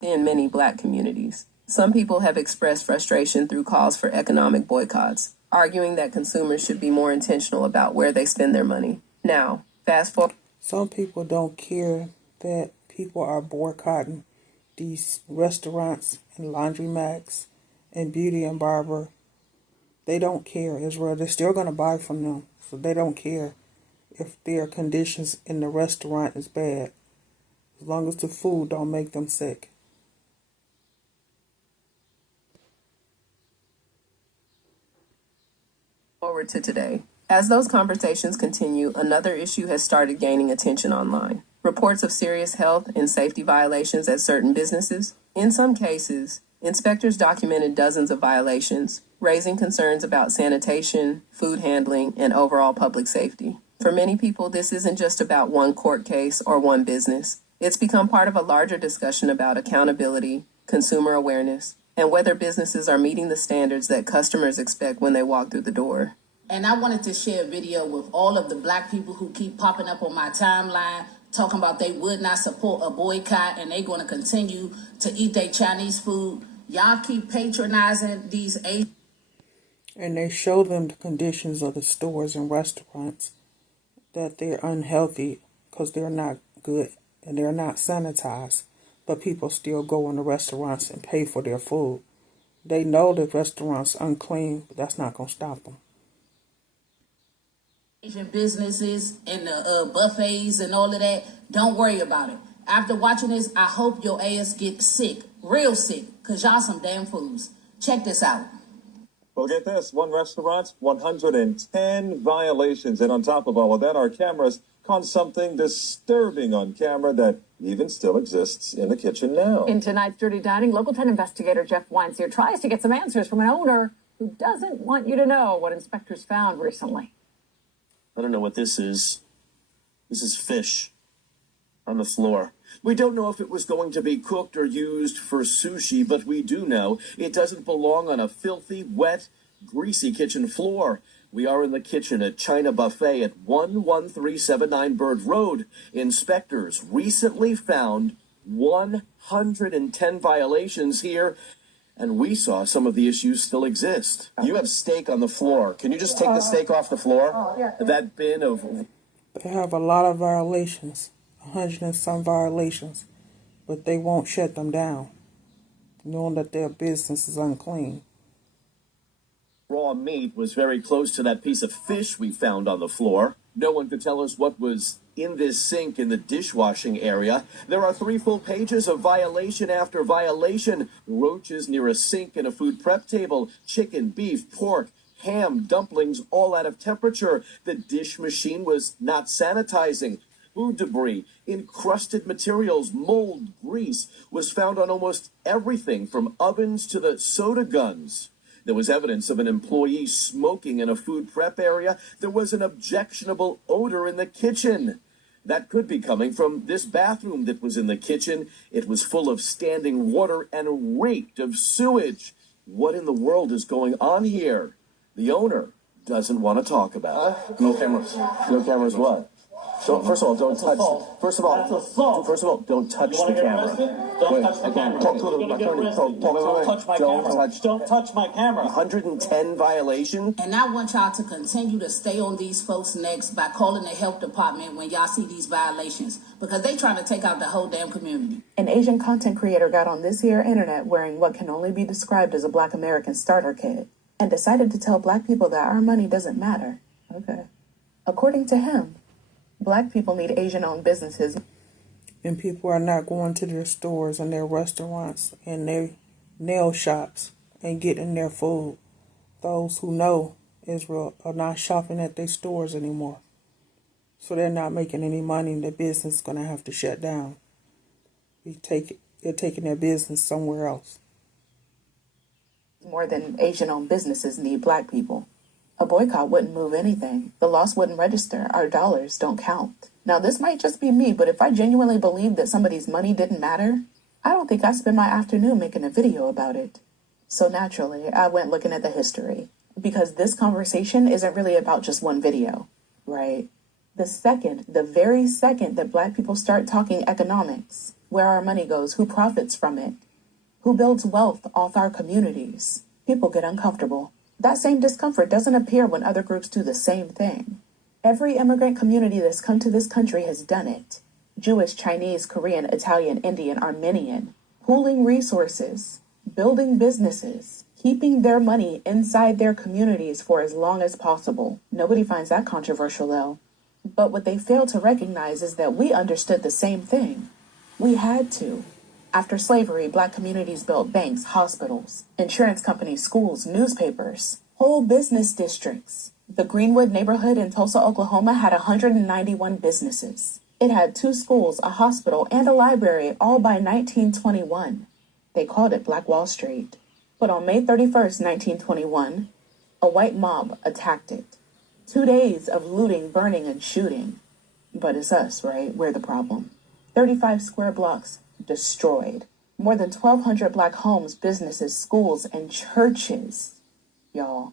in many Black communities. Some people have expressed frustration through calls for economic boycotts, arguing that consumers should be more intentional about where they spend their money. Now, fast forward. Some people don't care that people are boycotting these restaurants and laundromats and beauty and barber. They don't care, Israel. They're still going to buy from them. So they don't care if their conditions in the restaurant is bad, as long as the food don't make them sick. Forward to today. As those conversations continue, another issue has started gaining attention online. Reports of serious health and safety violations at certain businesses. In some cases, inspectors documented dozens of violations, raising concerns about sanitation, food handling, and overall public safety. For many people, this isn't just about one court case or one business. It's become part of a larger discussion about accountability, consumer awareness, and whether businesses are meeting the standards that customers expect when they walk through the door. And I wanted to share a video with all of the Black people who keep popping up on my timeline talking about they would not support a boycott and they're going to continue to eat their Chinese food. Y'all keep patronizing these Asian. And they show them the conditions of the stores and restaurants, that they're unhealthy because they're not good and they're not sanitized. But people still go in the restaurants and pay for their food. They know the restaurant's unclean, but that's not going to stop them. Asian businesses and the buffets and all of that, don't worry about it. After watching this, I hope your ass gets sick, real sick, because y'all some damn fools. Check this out. Well, get this. One restaurant, 110 violations. And on top of all of that, our cameras caught something disturbing on camera that even still exists in the kitchen now. In tonight's Dirty Dining, Local 10 investigator Jeff Weinstein tries to get some answers from an owner who doesn't want you to know what inspectors found recently. I don't know what this is. This is fish on the floor. We don't know if it was going to be cooked or used for sushi, but we do know it doesn't belong on a filthy, wet, greasy kitchen floor. We are in the kitchen at China Buffet at 11379 Bird Road. Inspectors recently found 110 violations here, and we saw some of the issues still exist. You have steak on the floor. Can you just take the steak off the floor? Yeah. That bin of... They have a lot of violations, 100 and some violations, but they won't shut them down, knowing that their business is unclean. Raw meat was very close to that piece of fish we found on the floor. No one could tell us what was in this sink in the dishwashing area. There are 3 full pages of violation after violation. Roaches near a sink and a food prep table. Chicken, beef, pork, ham, dumplings, all out of temperature. The dish machine was not sanitizing. Food debris, encrusted materials, mold, grease was found on almost everything from ovens to the soda guns. There was evidence of an employee smoking in a food prep area. There was an objectionable odor in the kitchen. That could be coming from this bathroom that was in the kitchen. It was full of standing water and reeked of sewage. What in the world is going on here? The owner doesn't want to talk about it. No cameras. No cameras what? So, first of all, don't touch. First of all, don't touch the camera. Don't touch the camera. Talk to the attorney. Don't touch my camera. 110 violations. And I want y'all to continue to stay on these folks' necks by calling the health department when y'all see these violations, because they trying to take out the whole damn community. An Asian content creator got on this here internet wearing what can only be described as a Black American starter kit and decided to tell Black people that our money doesn't matter. Okay. According to him, Black people need Asian-owned businesses. And people are not going to their stores and their restaurants and their nail shops and getting their food. Those who know Israel are not shopping at their stores anymore. So they're not making any money and their business is going to have to shut down. They're taking their business somewhere else. More than Asian-owned businesses need Black people. A boycott wouldn't move anything. The loss wouldn't register. Our dollars don't count. Now, this might just be me, but if I genuinely believed that somebody's money didn't matter, I don't think I'd spend my afternoon making a video about it. So naturally, I went looking at the history, because this conversation isn't really about just one video, right? The very second that black people start talking economics, where our money goes, who profits from it, who builds wealth off our communities, people get uncomfortable. That same discomfort doesn't appear when other groups do the same thing. Every immigrant community that's come to this country has done it. Jewish, Chinese, Korean, Italian, Indian, Armenian, pooling resources, building businesses, keeping their money inside their communities for as long as possible. Nobody finds that controversial, though. But what they fail to recognize is that we understood the same thing. We had to. After slavery, black communities built banks, hospitals, insurance companies, schools, newspapers, whole business districts. The Greenwood neighborhood in Tulsa, Oklahoma had 191 businesses. It had 2 schools, a hospital, and a library, all by 1921. They called it Black Wall Street. But on May 31st, 1921, a white mob attacked it. 2 days of looting, burning, and shooting. But it's us, right? We're the problem. 35 square blocks destroyed. More than 1,200 black homes, businesses, schools, and churches, y'all,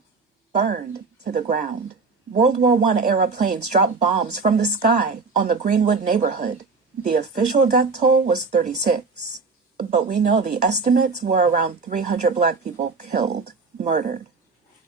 burned to the ground. World War I era planes dropped bombs from the sky on the Greenwood neighborhood. The official death toll was 36. But we know the estimates were around 300 black people killed, murdered.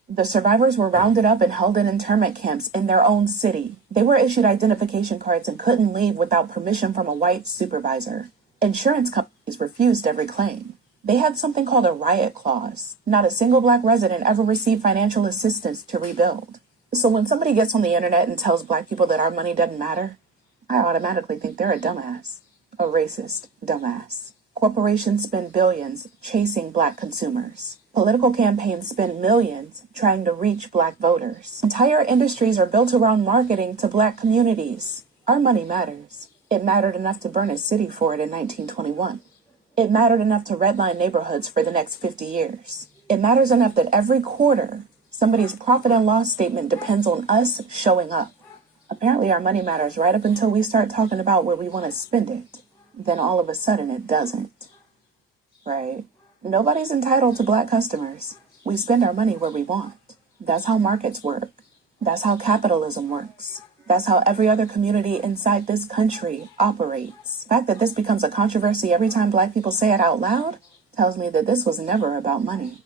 The survivors were rounded up and held in internment camps in their own city. They were issued identification cards and couldn't leave without permission from a white supervisor. Insurance companies refused every claim. They had something called a riot clause. Not a single black resident ever received financial assistance to rebuild. So when somebody gets on the internet and tells black people that our money doesn't matter, I automatically think they're a dumbass. A racist dumbass. Corporations spend billions chasing black consumers. Political campaigns spend millions trying to reach black voters. Entire industries are built around marketing to black communities. Our money matters. It mattered enough to burn a city for it in 1921. It mattered enough to redline neighborhoods for the next 50 years. It matters enough that every quarter, somebody's profit and loss statement depends on us showing up. Apparently our money matters right up until we start talking about where we want to spend it. Then all of a sudden it doesn't. Right? Nobody's entitled to black customers. We spend our money where we want. That's how markets work. That's how capitalism works. That's how every other community inside this country operates. The fact that this becomes a controversy every time black people say it out loud tells me that this was never about money.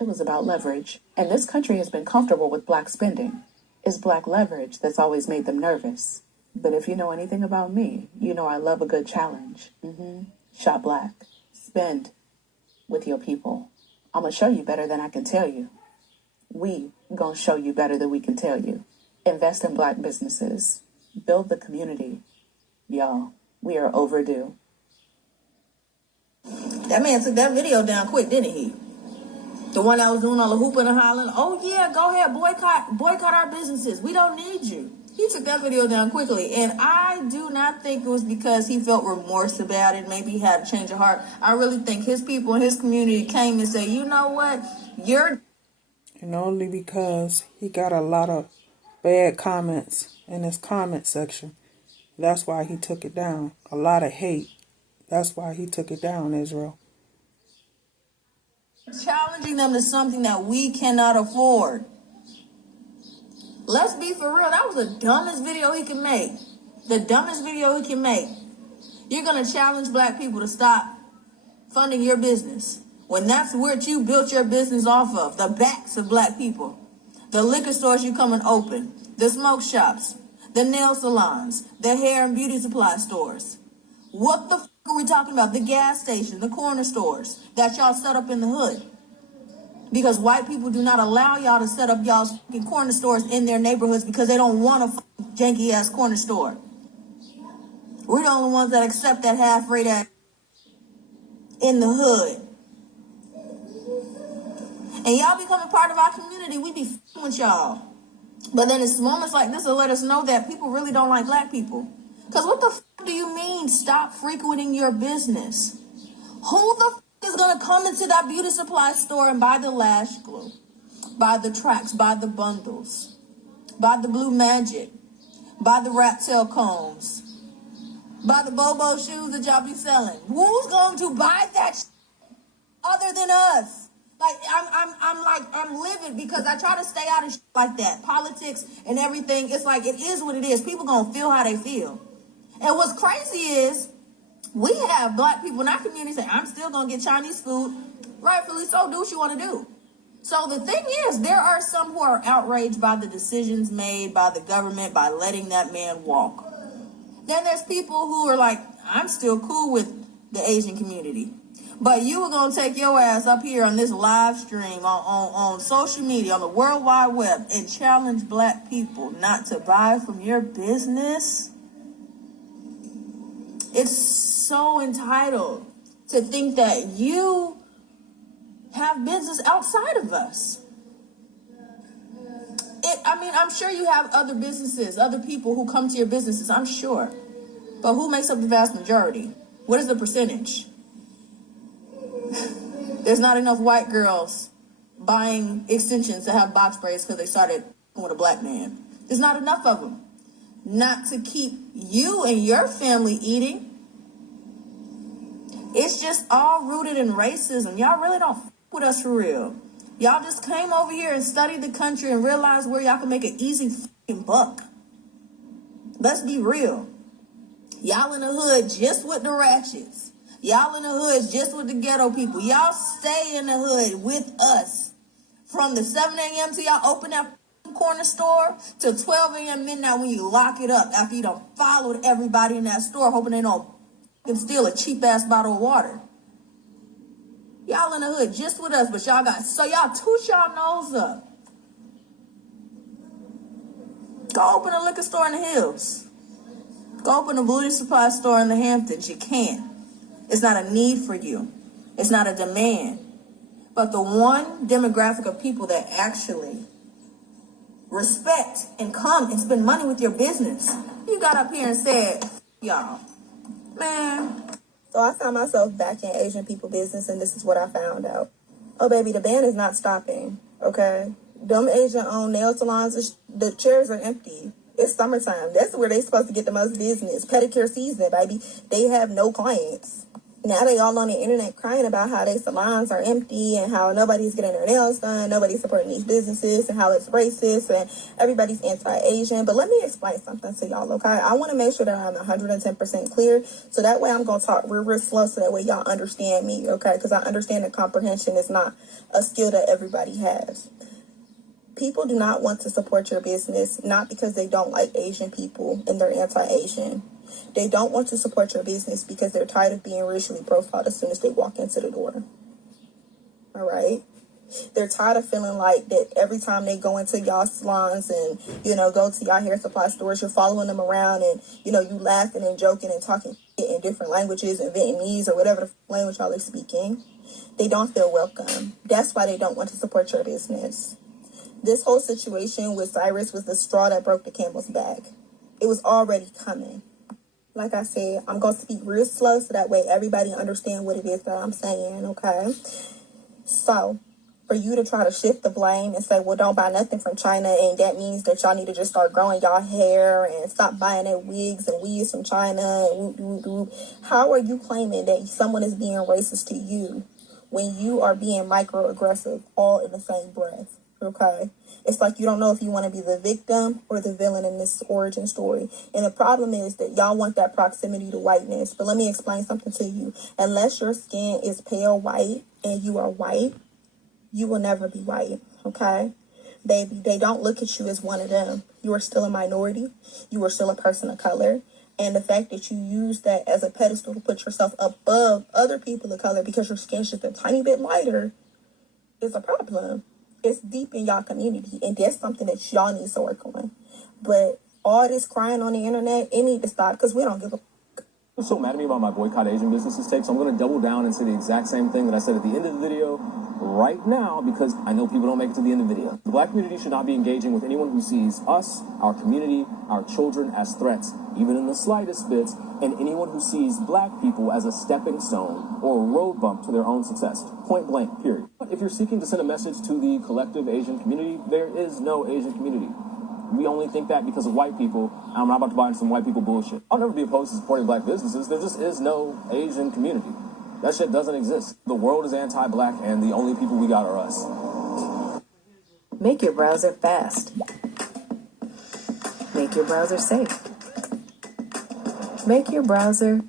It was about leverage. And this country has been comfortable with black spending. It's black leverage that's always made them nervous. But if you know anything about me, you know I love a good challenge. Shop black. Spend with your people. I'm going to show you better than I can tell you. We going to show you better than we can tell you. Invest in black businesses. Build the community. Y'all, we are overdue. That man took that video down quick, didn't he? The one that was doing all the hooping and hollering. Oh yeah, go ahead, boycott our businesses. We don't need you. He took that video down quickly, and I do not think it was because he felt remorse about it. Maybe he had a change of heart. I really think his people in his community came and said, you know what, And only because he got a lot of bad comments in his comment section. That's why he took it down. A lot of hate. That's why he took it down, Israel. Challenging them to something that we cannot afford. Let's be for real. That was the dumbest video he can make. The dumbest video he can make. You're going to challenge black people to stop funding your business when that's what you built your business off of, the backs of black people. The liquor stores you come and open, the smoke shops, the nail salons, the hair and beauty supply stores. What the are we talking about? The gas station, the corner stores that y'all set up in the hood. Because white people do not allow y'all to set up y'all's corner stores in their neighborhoods because they don't want a janky ass corner store. We're the only ones that accept that half rate act in the hood. And y'all becoming part of our community, we be f***ing with y'all. But then it's moments like this that let us know that people really don't like black people. Because what the f*** do you mean stop frequenting your business? Who the f*** is going to come into that beauty supply store and buy the lash glue, buy the tracks, buy the bundles, buy the blue magic, buy the rat tail combs, buy the bobo shoes that y'all be selling? Who's going to buy that other than us? Like I'm livid because I try to stay out of shit like that. Politics and everything. It's like it is what it is. People gonna feel how they feel. And what's crazy is we have black people in our community say, "I'm still gonna get Chinese food." Rightfully so. Do what you want to do. So the thing is, there are some who are outraged by the decisions made by the government by letting that man walk. Then there's people who are like, "I'm still cool with the Asian community." But you were going to take your ass up here on this live stream on social media, on the World Wide Web, and challenge black people not to buy from your business? It's so entitled to think that you have business outside of us. I'm sure you have other businesses, other people who come to your businesses, I'm sure. But who makes up the vast majority? What is the percentage? There's not enough white girls buying extensions to have box braids because they started with a black man. There's not enough of them. Not to keep you and your family eating. It's just all rooted in racism. Y'all really don't f with us for real. Y'all just came over here and studied the country and realized where y'all can make an easy fucking buck. Let's be real. Y'all in the hood just with the ratchets. Y'all in the hood just with the ghetto people. Y'all stay in the hood with us. From the 7 a.m. till y'all open that corner store to 12 a.m. midnight when you lock it up after you done followed everybody in that store hoping they don't steal a cheap-ass bottle of water. Y'all in the hood just with us, but y'all toot y'all nose up. Go open a liquor store in the hills. Go open a beauty supply store in the Hamptons. You can't. It's not a need for you. It's not a demand. But the one demographic of people that actually respect and come and spend money with your business, you got up here and said, y'all, man. So I found myself back in Asian people business, and this is what I found out. Oh, baby, the ban is not stopping, okay? Them Asian-owned nail salons, the chairs are empty. It's summertime. That's where they supposed to get the most business. Pedicure season, baby. They have no clients. Now they all on the internet crying about how their salons are empty and how nobody's getting their nails done, nobody's supporting these businesses, and how it's racist and everybody's anti-Asian. But let me explain something to y'all, okay? I want to make sure that I'm 110% clear, so that way I'm going to talk real slow so that way y'all understand me, okay? Because I understand that comprehension is not a skill that everybody has. People do not want to support your business, not because they don't like Asian people and they're anti-Asian. They don't want to support your business because they're tired of being racially profiled as soon as they walk into the door. All right? They're tired of feeling like that every time they go into y'all salons and, go to y'all hair supply stores, you're following them around and, you laughing and joking and talking in different languages and Vietnamese or whatever the language y'all are speaking. They don't feel welcome. That's why they don't want to support your business. This whole situation with Cyrus was the straw that broke the camel's back. It was already coming. Like I said, I'm going to speak real slow so that way everybody understand what it is that I'm saying, okay? So, for you to try to shift the blame and say, well, don't buy nothing from China, and that means that y'all need to just start growing y'all hair and stop buying their wigs and weaves from China, and whoop, whoop, whoop. How are you claiming that someone is being racist to you when you are being microaggressive all in the same breath, okay? It's like you don't know if you want to be the victim or the villain in this origin story. And the problem is that y'all want that proximity to whiteness. But let me explain something to you. Unless your skin is pale white and you are white, you will never be white, okay? Baby, they don't look at you as one of them. You are still a minority. You are still a person of color. And the fact that you use that as a pedestal to put yourself above other people of color because your skin's just a tiny bit lighter is a problem. It's deep in y'all community, and that's something that y'all need to work on. But all this crying on the internet, it need to stop because we don't give a Who's so mad at me about my boycott Asian businesses take, so I'm going to double down and say the exact same thing that I said at the end of the video right now, because I know people don't make it to the end of the video. The black community should not be engaging with anyone who sees us, our community, our children as threats, even in the slightest bits, and anyone who sees black people as a stepping stone or a road bump to their own success. Point blank, period. But if you're seeking to send a message to the collective Asian community, there is no Asian community. We only think that because of white people. I'm not about to buy into some white people bullshit. I'll never be opposed to supporting black businesses. There just is no Asian community. That shit doesn't exist. The world is anti-black, and the only people we got are us. Make your browser fast. Make your browser safe. Make your browser.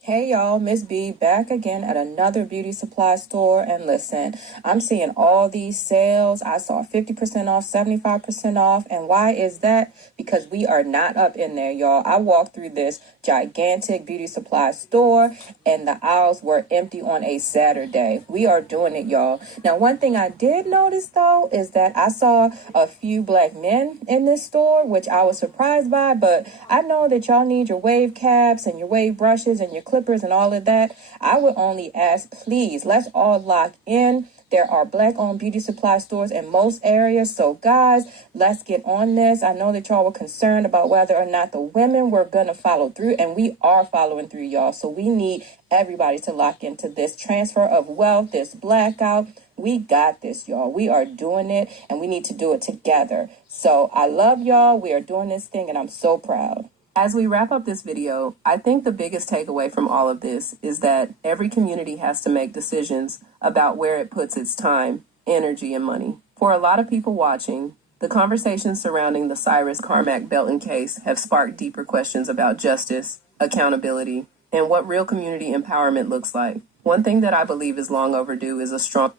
Hey y'all, Miss B back again at another beauty supply store. And listen, I'm seeing all these sales. I saw 50% off, 75% off. And why is that? Because we are not up in there, y'all. I walked through this gigantic beauty supply store and the aisles were empty on a Saturday. We are doing it, y'all. Now, one thing I did notice though is that I saw a few black men in this store, which I was surprised by, but I know that y'all need your wave caps and your wave brushes and your clippers and all of that. I would only ask, please, let's all lock in. There are black-owned beauty supply stores in most areas. So, guys, let's get on this. I know that y'all were concerned about whether or not the women were going to follow through, and we are following through, y'all. So we need everybody to lock into this transfer of wealth, this blackout. We got this, y'all. We are doing it, and we need to do it together. So I love y'all. We are doing this thing, and I'm so proud. As we wrap up this video, I think the biggest takeaway from all of this is that every community has to make decisions about where it puts its time, energy, and money. For a lot of people watching, the conversations surrounding the Cyrus Carmack Belton case have sparked deeper questions about justice, accountability, and what real community empowerment looks like. One thing that I believe is long overdue is a strong...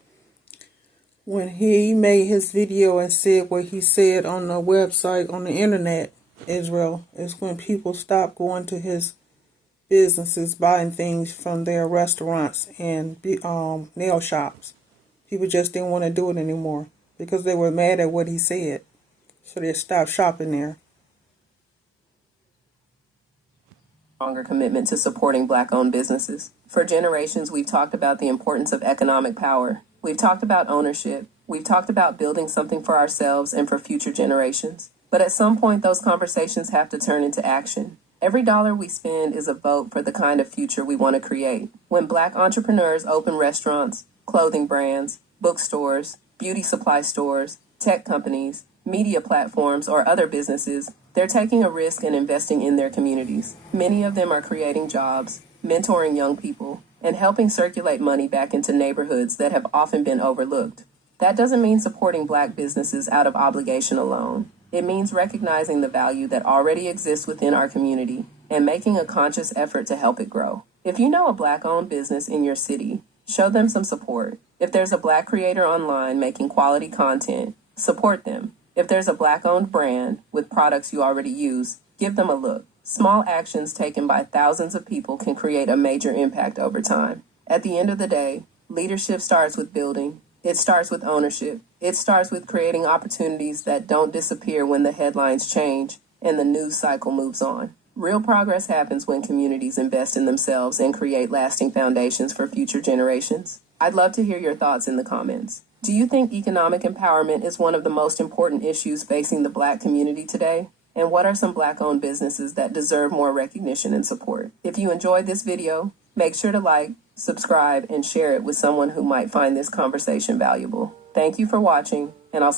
When he made his video and said what he said on the website, on the internet, Israel, is when people stop going to his businesses, buying things from their restaurants and nail shops. People just didn't want to do it anymore because they were mad at what he said. So they stopped shopping there. Stronger commitment to supporting black-owned businesses. For generations, we've talked about the importance of economic power. We've talked about ownership. We've talked about building something for ourselves and for future generations. But at some point, those conversations have to turn into action. Every dollar we spend is a vote for the kind of future we want to create. When black entrepreneurs open restaurants, clothing brands, bookstores, beauty supply stores, tech companies, media platforms, or other businesses, they're taking a risk and investing in their communities. Many of them are creating jobs, mentoring young people, and helping circulate money back into neighborhoods that have often been overlooked. That doesn't mean supporting black businesses out of obligation alone. It means recognizing the value that already exists within our community and making a conscious effort to help it grow. If you know a black-owned business in your city, show them some support. If there's a black creator online making quality content, support them. If there's a black-owned brand with products you already use, give them a look. Small actions taken by thousands of people can create a major impact over time. At the end of the day, leadership starts with building. It starts with ownership. It starts with creating opportunities that don't disappear when the headlines change and the news cycle moves on. Real progress happens when communities invest in themselves and create lasting foundations for future generations. I'd love to hear your thoughts in the comments. Do you think economic empowerment is one of the most important issues facing the black community today? And what are some black-owned businesses that deserve more recognition and support? If you enjoyed this video, make sure to like, subscribe, and share it with someone who might find this conversation valuable. Thank you for watching, and I'll